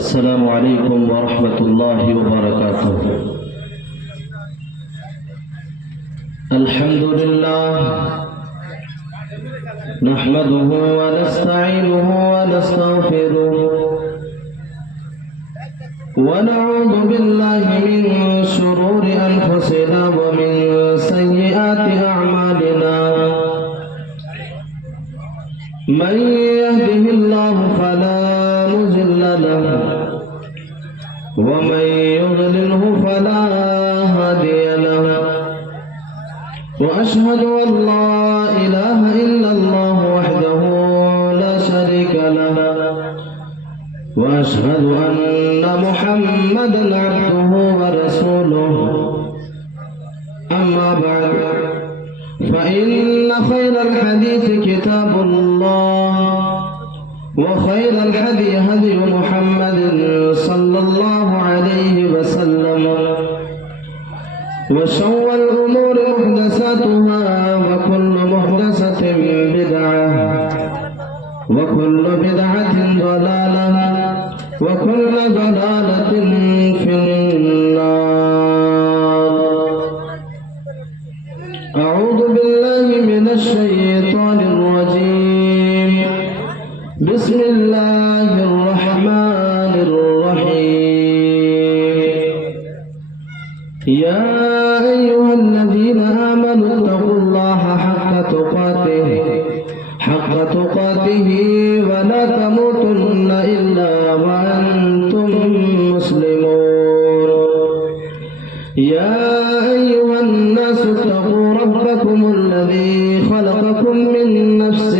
السلام عليكم ورحمة الله وبركاته. الحمد لله نحمده ونستعينه ونستغفره ونعوذ بالله من شرور أنفسنا ومن سيئات أعمالنا. من يهده الله فلا مضل له ومن يضلله فلا هادي له. وأشهد أن لا إله إلا الله وحده لا شريك له. وأشهد أن محمدا عبده ورسوله. أما بعد فإن خير الحديث كتاب الله وخير الهدي هدي محمد صلى الله عليه وسلم. وشر الأمور محدثاتها وكل محدثة بدعة وكل بدعة ضلالة وكل ضلالة في النار. أعوذ بالله من الشيطان الرجيم. بسم الله الرحمن الرحيم. يا أيها الذين آمنوا اتقوا الله حق تقاته ولا تموتن إلا وأنتم مسلمون. يا أيها الناس اتقوا ربكم الذي خلقكم من نفس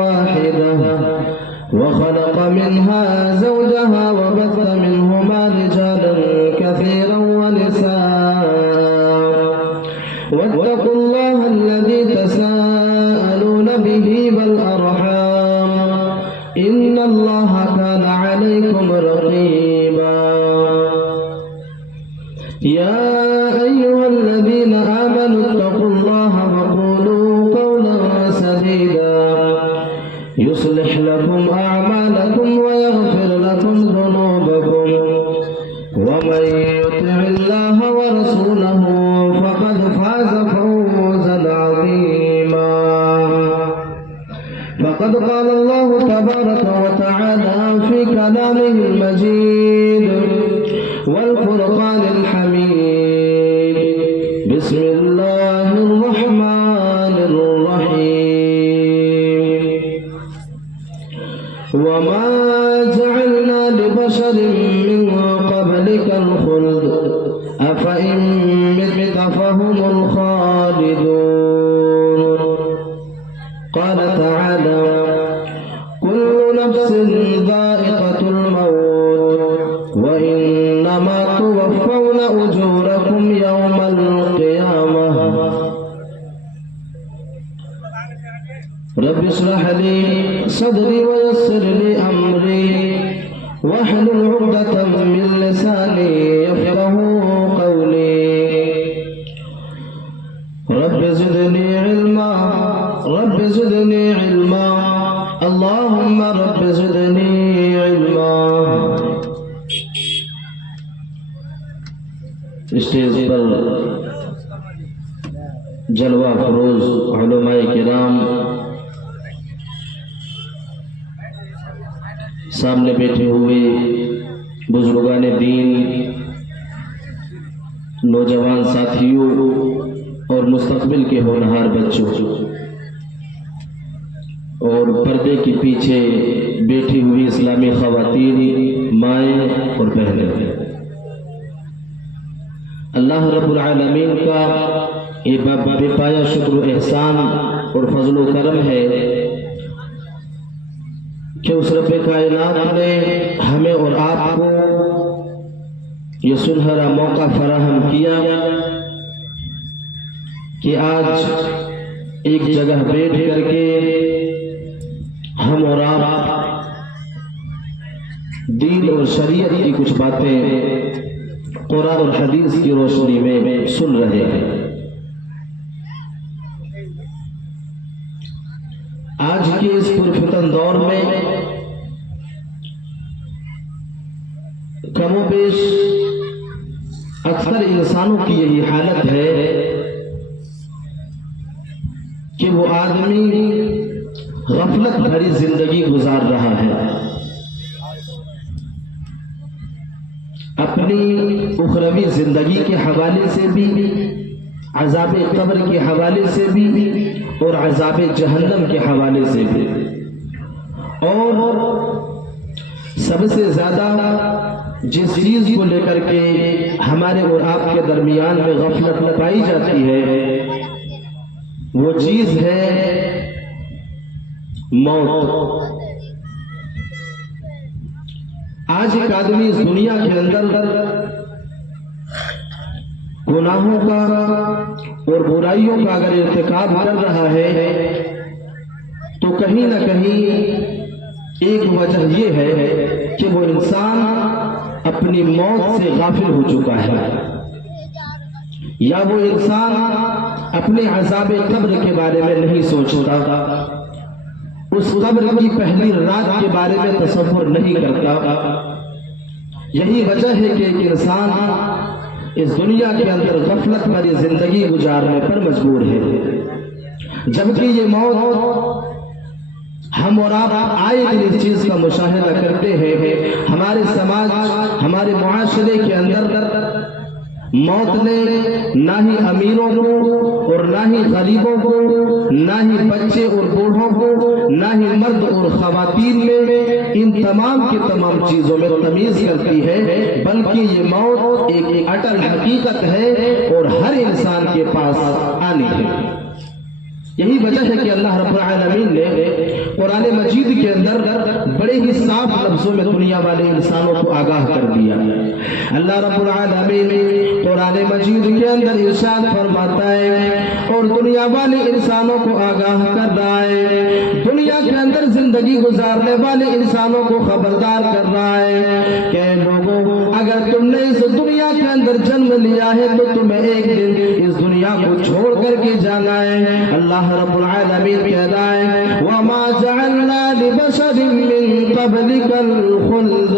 واحدة وخلق منها زوجها وبث منهما رجالا كثيرا ونساء. واتقوا الله الذي تساءلون به والأرحام إن الله كان عليكم رقيبا. يا أيها الذين آمنوا اتقوا الله وقولوا قولا سديدا يصلح لكم أعمالكم ويغفر لكم ذنوبكم. ومن يطع الله ورسوله فقد فاز فوزا عظيما. فقد قال الله تبارك وتعالى في كلامه المجيد والفرقان الحميد. بسم الله الرحمن الرحيم. وما جعلنا لبشر من قبلك الخلد أفإن مت فهم الخالدون. قال تعالى كل نفس ذائقة الموت وإنما توفون أجوركم يوم القيامة. رب اشرح لي صدري ويسر لي أمري واحلل عقدة من لساني يفقه قولي. رب زدني علما رب زدني علما اللهم رب زدني علما. اسٹیج پر جلوہ فروز علماء کرام سامنے بیٹھے ہوئے بزرگان دین، نوجوان ساتھیوں اور مستقبل کے ہونہار بچوں اور پردے کے پیچھے بیٹھی ہوئی اسلامی خواتین، مائیں اور بہنیں، اللہ رب العالمین کا یہ بے پایا شکر و احسان اور فضل و کرم ہے کہ اس رب کائنات نے ہمیں اور آپ کو یہ سنہرا موقع فراہم کیا کہ آج ایک جگہ بیٹھ کر کے ہم اور آپ دین اور شریعت کی کچھ باتیں قرآن اور حدیث کی روشنی میں سن رہے ہیں۔ آج کے اس پرفتن دور میں کم و بیش اکثر انسانوں کی یہی حالت ہے کہ وہ آدمی غفلت بھری زندگی گزار رہا ہے، اپنی اخروی زندگی کے حوالے سے بھی، عذاب قبر کے حوالے سے بھی اور عذاب جہنم کے حوالے سے بھی، اور سب سے زیادہ جس چیز کو لے کر کے ہمارے اور آپ کے درمیان میں غفلت پائی جاتی ہے وہ چیز ہے موت۔ آج ایک آدمی اس دنیا کے اندر گناہوں کا اور برائیوں کا اگر ارتکاب کر رہا ہے تو کہیں نہ کہیں ایک وجہ یہ ہے کہ وہ انسان اپنی موت سے غافل ہو چکا ہے، یا وہ انسان اپنے عذاب قبر کے بارے میں نہیں سوچتا، اس قبر کی پہلی رات کے بارے میں تصور نہیں کرتا۔ یہی وجہ ہے کہ ایک انسان اس دنیا کے اندر غفلت بھری زندگی گزارنے پر مجبور ہے، جبکہ یہ موت ہم اور آپ آئے دن اس چیز کا مشاہدہ کرتے ہیں۔ ہمارے سماج، ہمارے معاشرے کے اندر موت نے نہ ہی امیروں کو اور نہ ہی غریبوں کو، نہ ہی بچے اور بوڑھوں کو، نہ ہی مرد اور خواتین میں، ان تمام کی تمام چیزوں میں تمیز کرتی ہے، بلکہ یہ موت ایک اٹل حقیقت ہے اور ہر انسان کے پاس آنی ہے۔ یہی وجہ ہے کہ اللہ رب العالمین نے قرآن مجید کے اندر بڑے ہی صاف لفظوں میں دنیا والے انسانوں کو آگاہ کر دیا۔ اللہ رب العالمین قرآن مجید کے اندر ارشاد فرماتا ہے اور دنیا والے انسانوں کو آگاہ کر رہا ہے، دنیا کے اندر زندگی گزارنے والے انسانوں کو خبردار کر رہا ہے کہ لوگوں، اگر تم نے اس دنیا کے اندر جنم لیا ہے تو تمہیں ایک دن اس دنیا کو چھوڑ کر کے جانا ہے۔ اللہ رب العالمین کہہ رہا ہے وَمَا جَعَلْنَا لِبَشَرٍ مِّن قَبْلِكَ الْخُلْدَ،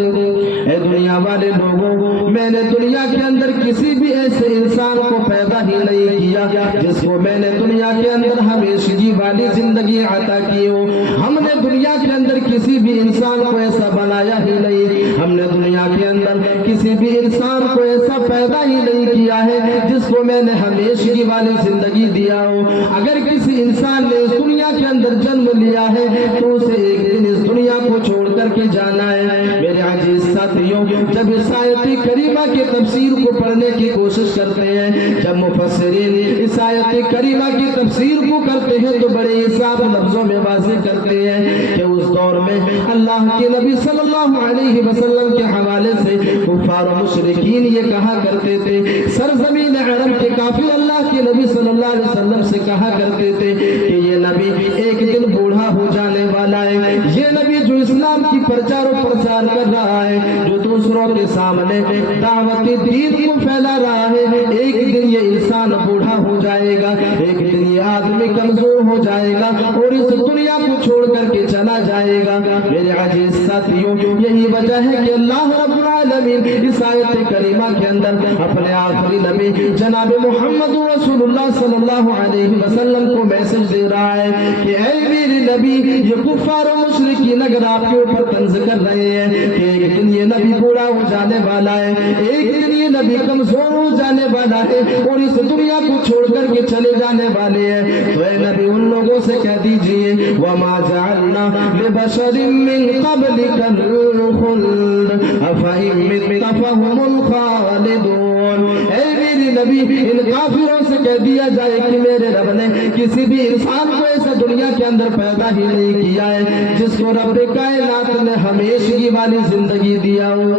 اے دنیا والے لوگوں، میں نے دنیا کے اندر کسی بھی ایسے انسان کو پیدا ہی نہیں کیا جس کو میں نے دنیا کے اندر ہمیشگی والی زندگی عطا کی ہو۔ ہم نے دنیا کے اندر کسی بھی انسان کو ایسا بنایا ہی نہیں، ہم نے دنیا کے اندر کسی بھی انسان کو ایسا پیدا ہی نہیں کیا ہے جس کو میں نے ہمیشگی والی زندگی دیا ہو۔ اگر کسی انسان نے اس دنیا کے اندر جنم لیا ہے تو اسے ایک دن اس دنیا کو چھوڑ کر کے جانا ہے۔ میرے عزیز ساتھیوں، جب اس آیت کریمہ کی تفسیر کو پڑھنے کی کوشش کرتے ہیں، جب مفسرین اس آیت کریمہ کی تفسیر کو کرتے ہیں تو بڑے صاف لفظوں میں واضح کرتے ہیں کہ اس دور میں اللہ کے نبی صلی اللہ علیہ وسلم کے حوالے سے کفار و مشرکین یہ کہا کرتے تھے، سرزمین عرب کے کافر اللہ کے نبی صلی اللہ علیہ وسلم سے کہا کرتے تھے کہ یہ نبی ایک دن بوڑھا ہو جانے والا ہے، یہ نبی جو اسلام کی پرچار و پرسار کر رہا ہے، جو دوسروں کے سامنے دعوت دین کو پھیلا رہا ہے، ایک دن یہ انسان بوڑھا ہو جائے گا، ایک دن یہ آدمی کمزور ہو جائے گا اور اس دنیا کو چھوڑ کر کے چلا جائے گا۔ میرے عزیز ساتھیوں، یہی وجہ ہے کہ اللہ رب العالمین اس آیت کریمہ کے اندر اپنے آخری نبی جناب محمد رسول اللہ صلی اللہ علیہ وسلم کو میسج دے رہا ہے کہ اے میرے نبی، یہ کفار و مشرکین اگر آپ کے اوپر طنز کر رہے ہیں کہ ایک دن یہ نبی بوڑھا ہو جانے والا ہے، ایک دن یہ نبی کمزور ہو جانے والا ہے اور اس دنیا کو چھوڑ کر کے چلے جانے والے ہیں، تو اے نبی ان لوگوں سے کہہ دیجئے وَمَا جَعَلْنَا لِبَشَرٍ مِّن قَبْلِكَ الْخُلْدَ أَفَإِن مِّتَّ فَهُمُ الْخَالِدُونَ۔ اے میرے نبی، ان کافروں سے کہہ دیا جائے کہ میرے رب نے کسی بھی انسان کو ایسا دنیا کے اندر پیدا ہی نہیں کیا ہے جس کو رب کائنات نے ہمیشگی والی زندگی دیا ہو۔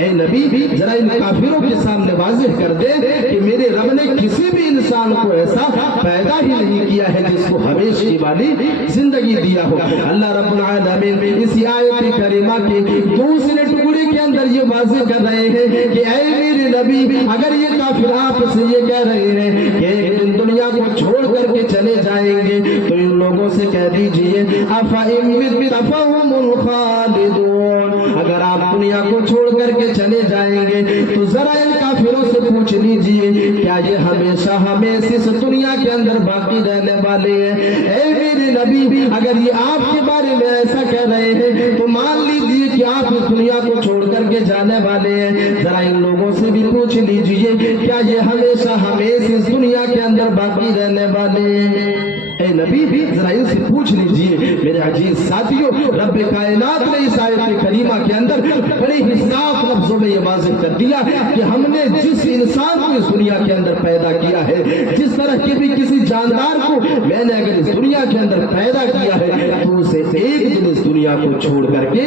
اے نبی، ذرا ان کافروں کے سامنے واضح کر دے کہ میرے رب نے کسی بھی انسان کو ایسا پیدا ہی نہیں کیا ہے جس کو ہمیشگی والی زندگی دیا ہو۔ اللہ رب العالمین اسی آیت کریمہ کے دوسرے ٹکڑے کے اندر یہ واضح کر رہے ہیں کہ اے میرے میرے نبی اگر یہ کافر آپ سے یہ کہہ رہے ہیں کہ ایک دن دنیا کو چھوڑ کر کے چلے جائیں گے تو ان لوگوں سے کہہ دیجئے افَإِن مِتَّ فَهُمُ الْخَالِدُونَ، اگر آپ دنیا کو چھوڑ کر کے چلے جائیں گے تو ذرا ان کافروں سے پوچھ لیجئے کیا یہ ہمیشہ ہمیشہ اس دنیا کے اندر باقی رہنے والے ہیں؟ اے میرے نبی اگر یہ آپ کے بارے میں ایسا کہہ رہے ہیں تو مان لیجئے کہ آپ اس دنیا کو چھوڑ کر کے جانے والے ہیں، ذرا ان لوگوں سے بھی پوچھ لیجئے کیا یہ ہمیشہ ہمیشہ اس دنیا کے اندر باقی رہنے والے ہیں؟ اے نبی ذرا ان سے پوچھ لیجئے۔ میرے عزیز ساتھیوں، رب کائنات نے اس آیت کریمہ کے اندر بڑے ہی صاف لفظوں میں یہ واضح کر دیا کہ ہم نے جس انسان کو اس دنیا کے اندر پیدا کیا ہے، جس طرح کے بھی کسی جاندار کو میں نے اگر اس دنیا کے اندر پیدا کیا ہے تو اسے ایک دن اس دنیا کو چھوڑ کر کے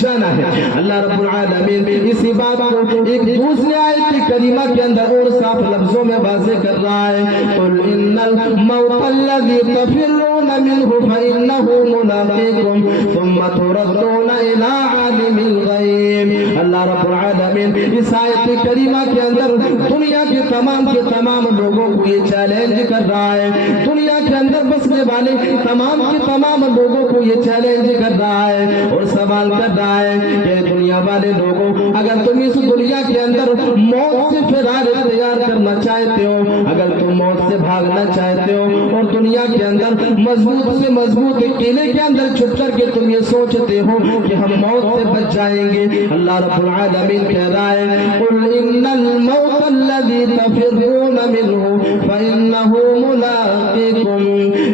جانا ہے۔ اللہ رب العالمین اسی بات کو ایک دوسرے آیت کریمہ کے اندر اور صاف لفظوں میں واضح کر رہا ہے، قُلْ إِنَّ الْمَوْتَ الَّذِي تَفِرُّونَ مِنْهُ فَإِنَّهُ مُلَاقِيكُمْ ثُمَّ تُرَدُّونَ إِلَىٰ عَالِمِ الْغَيْبِ۔ اللہ رب العالمین اس آیت کریمہ کے اندر دنیا کے تمام لوگوں کو یہ چیلنج کر رہا ہے، دنیا کے اندر بسنے والے تمام لوگوں کو یہ چیلنج کر رہا ہے اور سوال کر رہا ہے کہ دنیا والے لوگوں اگر تم اس دنیا کے اندر موت سے فرار اختیار کرنا چاہتے ہو، اگر تم موت سے بھاگنا چاہتے ہو اور دنیا کے اندر مضبوط سے مضبوط قلعے کے اندر چھپ کر کے تم یہ سوچتے ہو کہ ہم موت سے بچ جائیں گے، اللہ رب العالمین کہہ رہا ہے قُلْ إِنَّ الْمَوْتَ الَّذِي تَفِرُّونَ مِنْهُ فَإِنَّهُ مُلَاقِيكُمْ۔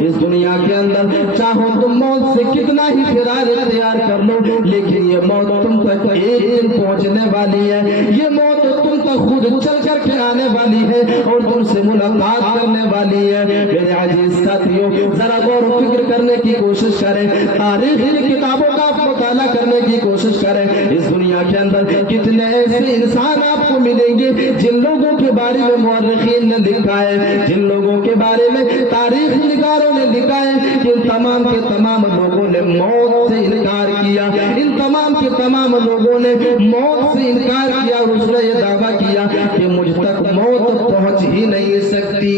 اس دنیا کے اندر چاہو تم موت سے کتنا ہی فرار اختیار کر لو لیکن یہ موت تم تک ایک دن پہنچنے والی ہے، یہ موت تم تک خود چل کر کے آنے والی ہے اور تم سے ملاقات کرنے والی ہے۔ میرے عزیز ساتھیوں ذرا غور و فکر کرنے کی کوشش کریں، تاریخ کی کتابوں کا مطالعہ کرنے کی کوشش کریں، اس دنیا کے اندر کتنے ایسے انسان آپ کو ملیں گے جن لوگوں کے بارے میں مورخین نے لکھا ہے، جن لوگوں کے بارے میں تاریخ نگاروں نے لکھا ہے کہ ان تمام کے تمام لوگوں نے موت سے انکار کیا، ان تمام کے تمام لوگوں نے موت سے انکار کیا اور اس نے یہ دعویٰ کیا کہ مجھ تک موت پہنچ ہی نہیں سکتی۔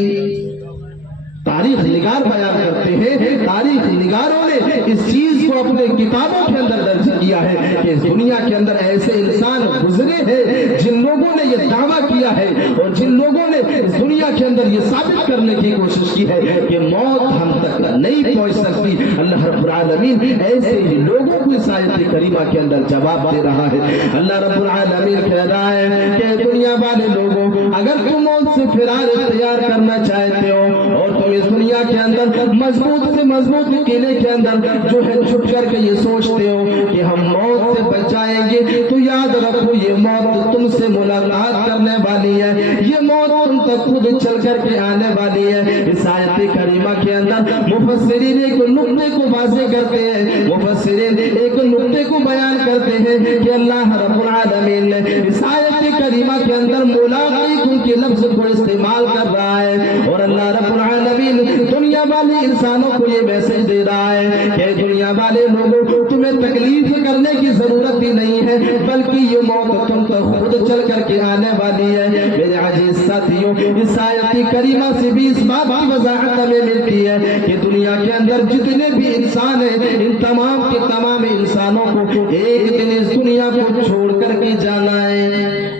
تاریخ نگار بیان کرتے ہیں، تاریخ نگاروں نے اس چیز کو اپنے کتابوں کے اندر درج کیا ہے کہ اس دنیا کے اندر ایسے انسان گزرے ہیں جن لوگوں نے یہ دعویٰ کیا ہے اور جن لوگوں نے اس دنیا کے اندر یہ ثابت کرنے کی کوشش کی ہے کہ موت ہم تک نہیں پہنچ سکتی۔ اللہ رب العالمین ایسے ہی لوگوں کو اس آیت کریمہ کے اندر جواب دے رہا ہے۔ اللہ رب العالمین کہہ رہا ہے کہ دنیا والے لوگوں اگر تم موت سے فرار اختیار کرنا چاہتے ہو اور تم اس دنیا کے اندر مضبوط سے مضبوط قلعے کے اندر جو ہے چھپ کر کے یہ سوچتے ہو کہ ہم موت سے بچ جائیں گے تو یاد رکھو یہ موت تم سے ملاقات کرنے والی ہے، یہ موت تم تک خود چل کر کے آنے والی ہے۔ اس آیت کریمہ کے اندر مفسرین ایک نقطے کو واضح کرتے ہیں، مفسرین ایک نقطے کو بیان کرتے ہیں کہ اللہ رب العالمین نے اس آیت کریمہ کے اندر ملاقاتوں کے لفظ کو استعمال کر رہا ہے اور اللہ رب العالمین دنیا والے انسانوں کو یہ میسج دے رہا ہے کہ دنیا والے لوگوں کو تمہیں تکلیف کرنے کی ضرورت ہی نہیں ہے بلکہ یہ موت تم تک خود چل کر کے آنے والی ہے۔ میرے عزیز ساتھیوں اس آیت کریمہ سے بھی اس بات کی وضاحت ہمیں ملتی ہے کہ دنیا کے اندر جتنے بھی انسان ہیں ان تمام کے تمام انسانوں کو ایک دن اس دنیا کو چھوڑ کر کے جانا ہے،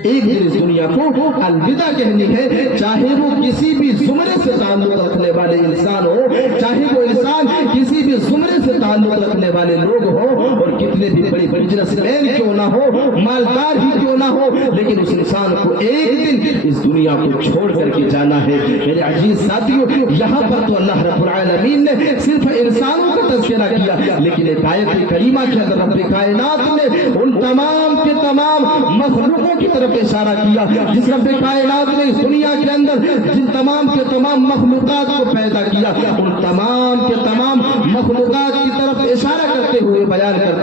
ایک دن اس دنیا کو الوداع کہنی ہے، چاہے وہ کسی بھی زمرے سے تعلق رکھنے والے انسان ہو، چاہے وہ انسان کسی بھی زمرے سے تعلق رکھنے والے لوگ ہو اور کتنے بھی بڑی بزنس مین کیوں نہ ہو، مالدار ہی کیوں نہ ہو، لیکن اس انسان کو ایک دن اس دنیا کو چھوڑ کر کے جانا ہے۔ میرے عزیز ساتھیوں یہاں پر تو اللہ رب العالمین نے صرف انسانوں کا تذکرہ کیا لیکن ایک آیت کریمہ کے اندر رب کائنات نے ان تمام کے تمام مخلوقوں کی طرف اشارہ کیا، جس رب کائنات نے اس دنیا کے اندر جن تمام کے تمام مخلوقات کو پیدا کیا ان تمام کے تمام مخلوقات کی طرف اشارہ کرتے ہوئے بیان کرتے